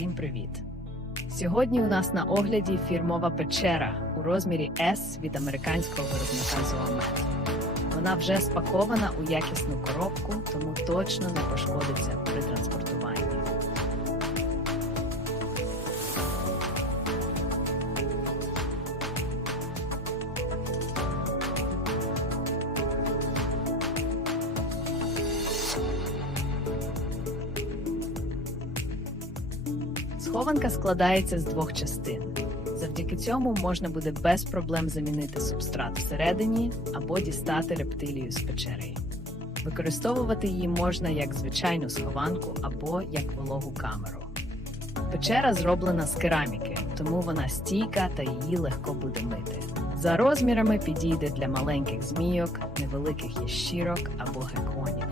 Всім привіт! Сьогодні у нас на огляді фірмова печера у розмірі S від американського виробника Зоомет. Вона вже спакована у якісну коробку, тому точно не пошкодиться при транспортуванні. Схованка складається з двох частин. Завдяки цьому можна буде без проблем замінити субстрат всередині або дістати рептилію з печери. Використовувати її можна як звичайну схованку або як вологу камеру. Печера зроблена з кераміки, тому вона стійка та її легко буде мити. За розмірами підійде для маленьких змійок, невеликих ящірок або геконів.